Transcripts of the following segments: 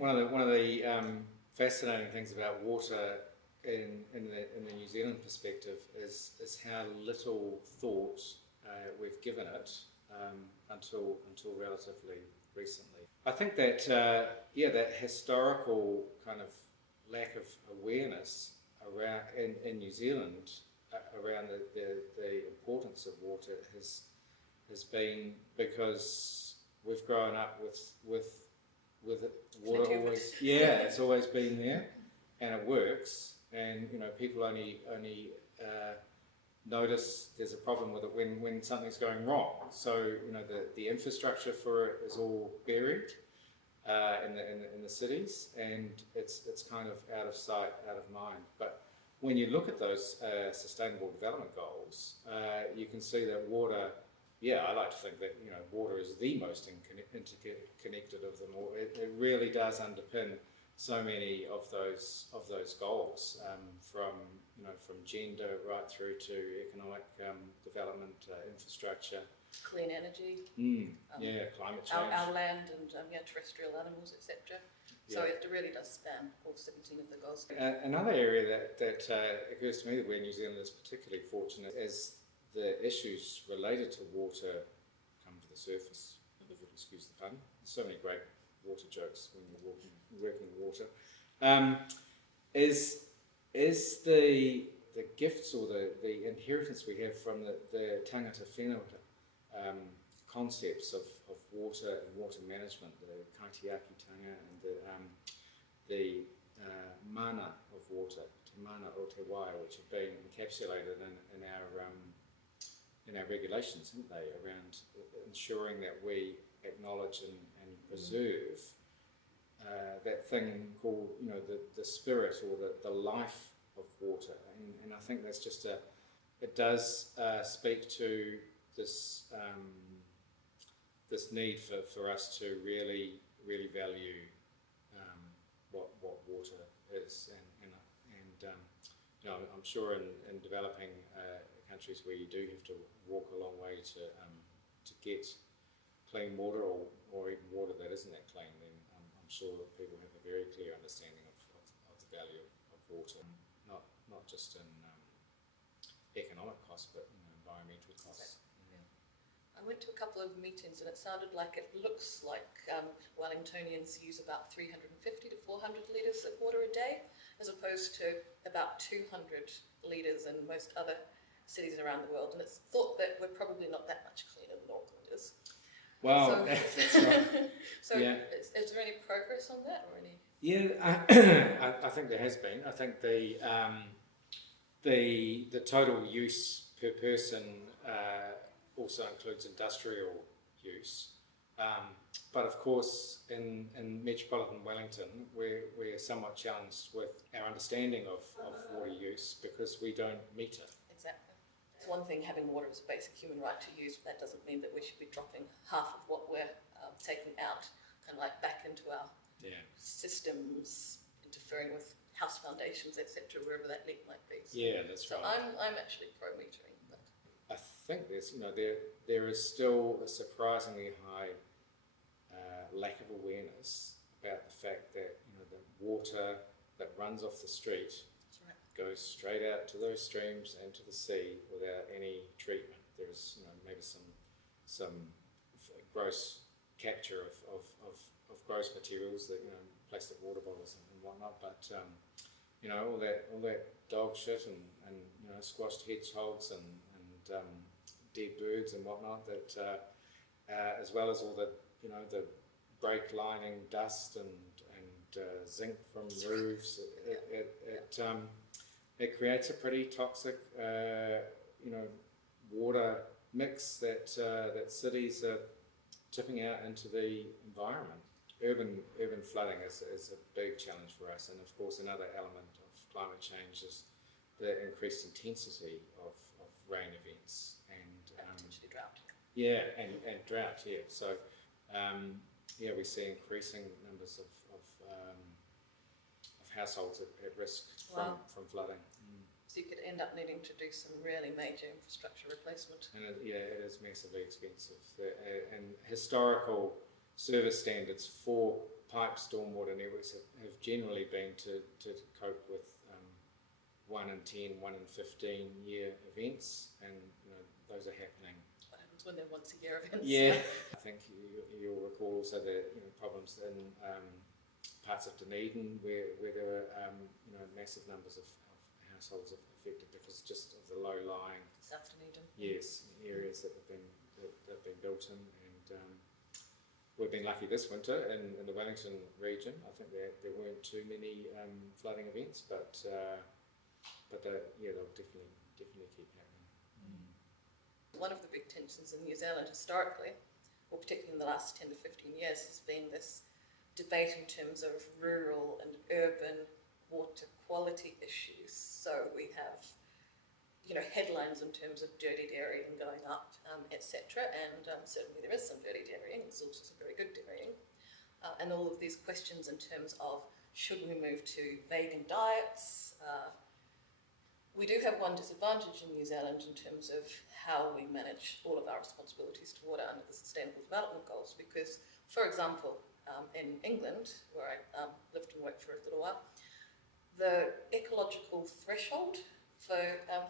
think one of the fascinating things about water in the New Zealand perspective is how little thought we've given it until relatively recently. I think that that historical kind of lack of awareness around in New Zealand around the importance of water has been because we've grown up with water always, it's always been there, and it works, and people only notice there's a problem with it when something's going wrong. So the infrastructure for it is all buried in the cities, and it's kind of out of sight, out of mind. But when you look at those sustainable development goals, you can see that water. Yeah, I like to think that water is the most interconnected of them all. It really does underpin so many of those goals, from gender right through to economic development, infrastructure, clean energy, climate change, our land and terrestrial animals, etc. So it really does span all 17 of the goals. Another area that occurs to me where New Zealand is particularly fortunate is the issues related to water come to the surface, if you'll excuse the pun. There's so many great water jokes when you're working water. Is the gifts or the inheritance we have from the tangata whenua concepts of water and water management, the kaitiakitanga and the mana of water, te mana o te wai, which have been encapsulated in our regulations, haven't they, around ensuring that we acknowledge and preserve that thing called the spirit or the life of water, and I think that's just it does speak to this this need for us to really value what water is, and I'm sure in developing countries where you do have to walk a long way to get clean water or even water that isn't that clean, then I'm sure that people have a very clear understanding of the value of water, not just in economic costs, but environmental costs. I went to a couple of meetings and it sounded like it looks like Wellingtonians use about 350 to 400 litres of water a day, as opposed to about 200 litres in most other cities around the world. And it's thought that we're probably not that much cleaner than Aucklanders. Wow, that's right. So is there any progress on that, or any? Yeah, I think there has been. I think the total use per person also includes industrial use, but of course in metropolitan Wellington we're somewhat challenged with our understanding of water use because we don't meter. Exactly. It's one thing having water as a basic human right to use, but that doesn't mean that we should be dropping half of what we're taking out kind of like back into our systems, interfering with house foundations, etc., wherever that leak might be. So, that's right. I'm actually pro metering. I think there's there is still a surprisingly high lack of awareness about the fact that the water that runs off the street goes straight out to those streams and to the sea without any treatment. There's maybe some gross capture of gross materials, that plastic water bottles and whatnot, but all that dog shit and squashed hedgehogs and dead birds and whatnot, that as well as all the the brake lining dust and zinc from roofs, it creates a pretty toxic water mix that cities are tipping out into the environment. Urban flooding is a big challenge for us, and of course another element of climate change is the increased intensity of rain events and potentially drought. And drought. So we see increasing numbers of households at risk from flooding. So you could end up needing to do some really major infrastructure replacement. And it is massively expensive. And historical service standards for pipe stormwater networks have generally been to cope with 1 in 10, 1 in 15 year events, and those are happening. What happens when they're once a year events? Yeah, I think you'll recall also the problems in parts of Dunedin where there were massive numbers of households affected because just of the low-lying South Dunedin. Yes, areas that have been built in, and we've been lucky this winter in the Wellington region. I think there weren't too many flooding events, but they'll definitely keep happening. One of the big tensions in New Zealand historically, or particularly in the last 10 to 15 years, has been this debate in terms of rural and urban water quality issues. So we have headlines in terms of dirty dairying going up, etc. And certainly there is some dirty dairying, there's also some very good dairying. And all of these questions in terms of should we move to vegan diets? We do have one disadvantage in New Zealand in terms of how we manage all of our responsibilities to water under the Sustainable Development Goals, because, for example, in England, where I lived and worked for a little while, the ecological threshold for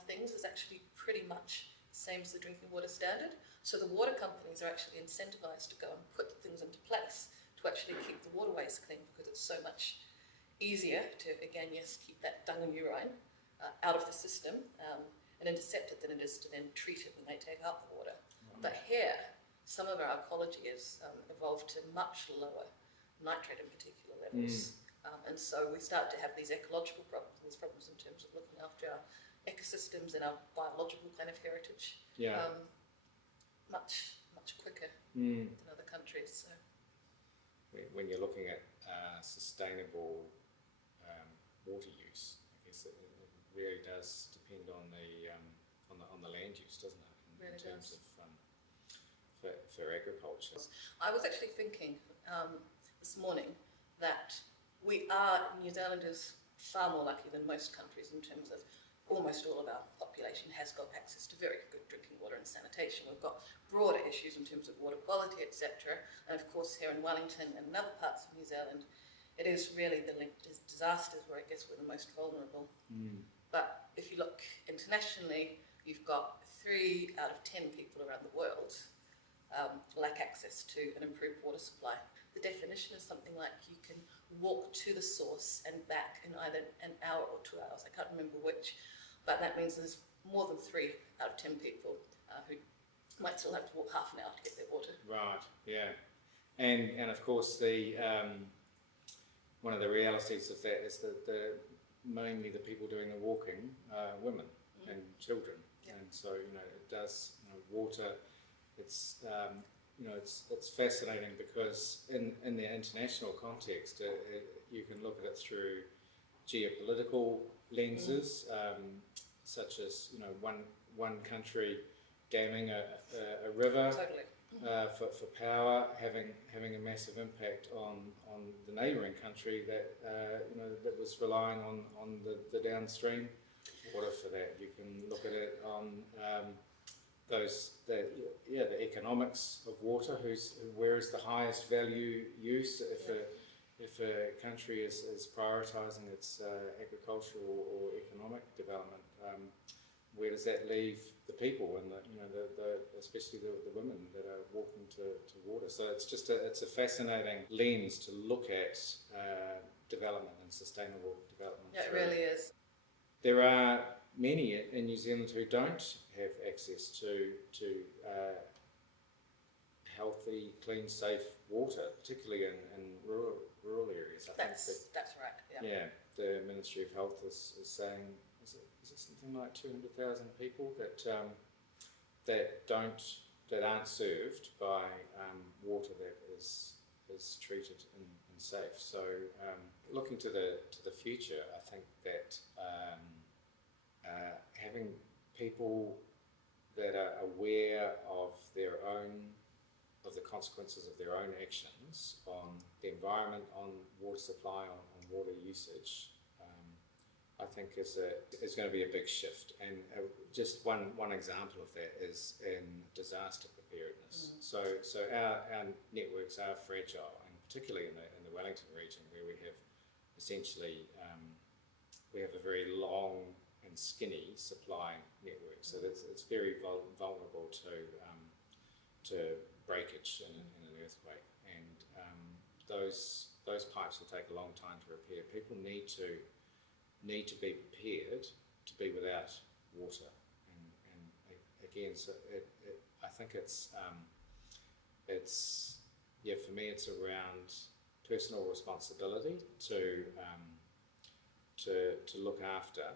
things is actually pretty much the same as the drinking water standard. So the water companies are actually incentivised to go and put things into place to actually keep the waterways clean, because it's so much easier to, again, yes, keep that dung and urine out of the system and intercept it than it is to then treat it when they take out the water. But here, some of our ecology has evolved to much lower nitrate in particular levels. And so we start to have these ecological problems, these problems in terms of looking after our ecosystems and our biological kind of heritage much quicker than other countries. So when you're looking at sustainable water use, I guess it really does depend on the land use, doesn't it? In terms of for agriculture. I was actually thinking this morning that New Zealand is far more lucky than most countries in terms of almost all of our population has got access to very good drinking water and sanitation. We've got broader issues in terms of water quality, etc. And of course here in Wellington and in other parts of New Zealand, it is really the linked disasters where I guess we're the most vulnerable. But if you look internationally, you've got 3 out of 10 people around the world lack access to an improved water supply. The definition is something like you can walk to the source and back in either an hour or 2 hours. I can't remember which, but that means there's more than 3 out of 10 people who might still have to walk half an hour to get their water. Right, yeah. And of course the one of the realities of that is that mainly the people doing the walking are women and children. And so, it does, water, it's fascinating because in the international context, you can look at it through geopolitical lenses, such as, one country damming a river. Totally. For power, having a massive impact on the neighbouring country that that was relying on the downstream water for that. You can look at it on the economics of water. Where is the highest value use? If a country is prioritising its agricultural or economic development, where does that leave the people and especially the women that are walking to water? So it's a fascinating lens to look at development and sustainable development. Yeah, it really is. There are many in New Zealand who don't have access to healthy, clean, safe water, particularly in rural areas. That's right. Yeah, the Ministry of Health is saying. Is it something like 200,000 people that aren't served by water that is treated and safe? So looking to the future, I think that having people that are aware of the consequences of their own actions on the environment, on water supply, on water usage, I think is going to be a big shift. And just one example of that is in disaster preparedness. So our networks are fragile, and particularly in the Wellington region, where we have essentially we have a very long and skinny supply network, so it's very vulnerable to breakage in an earthquake, and those pipes will take a long time to repair. People need to be prepared to be without water, and again, so I think it's for me it's around personal responsibility to look after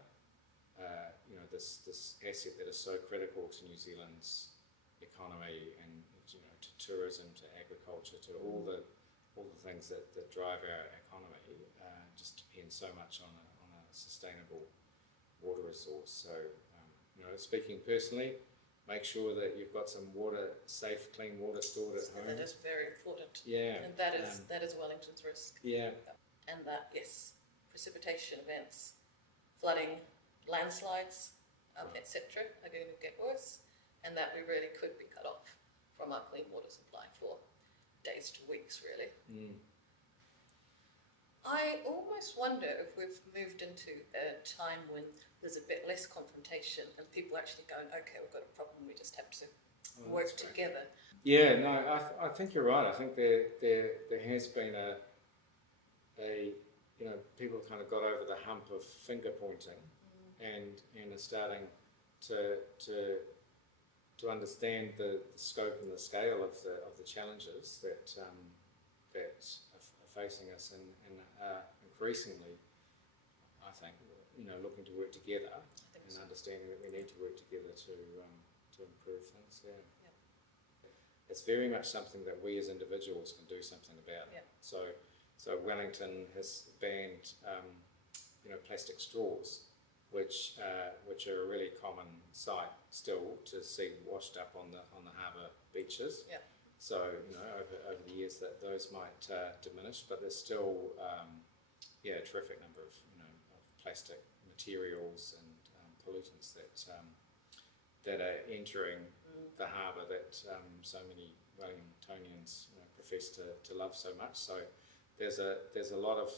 this asset that is so critical to New Zealand's economy, and to tourism, to agriculture, to all the things that drive our economy. Just depend so much on a sustainable water resource. So speaking personally, make sure that you've got some safe, clean water stored at home. That is very important. Yeah. And that is Wellington's risk. Yeah. And that, yes, precipitation events, flooding, landslides, etc. are going to get worse, and that we really could be cut off from our clean water supply for days to weeks, really. I almost wonder if we've moved into a time when there's a bit less confrontation and people actually going, okay, we've got a problem, we just have to work together. Yeah, no, I think you're right. I think there has been people have kind of got over the hump of finger pointing, and are starting to understand the scope and the scale of the challenges that are facing us, and increasingly, I think, looking to work together and understanding that we need to work together to improve things. Yeah. It's very much something that we as individuals can do something about. Yeah. So Wellington has banned plastic straws, which are a really common sight still to see washed up on the harbour beaches. Yeah. So over the years that those might diminish, but there's still a terrific number of plastic materials and pollutants that are entering the harbour that so many Wellingtonians profess to love so much. So there's a lot of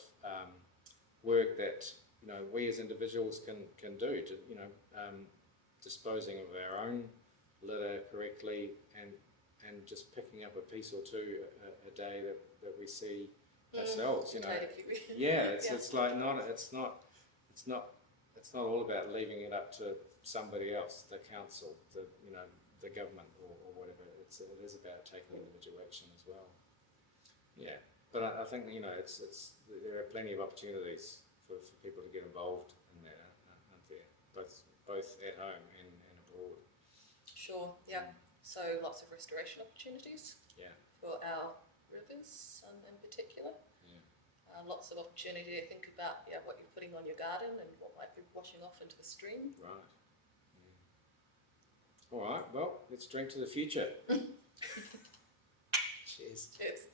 work that we as individuals can do to disposing of our own litter correctly, and just picking up a piece or two a day that we see ourselves. It's not all about leaving it up to somebody else, the council, the government, or whatever. It is about taking individual action as well. Yeah, but I think there are plenty of opportunities for people to get involved in that, aren't there? Both at home and abroad. Sure. Yeah. So lots of restoration opportunities. Yeah. For our rivers in particular. Yeah. Lots of opportunity to think about what you're putting on your garden and what might be washing off into the stream. Right. Yeah. All right. Well, let's drink to the future. Cheers. Cheers.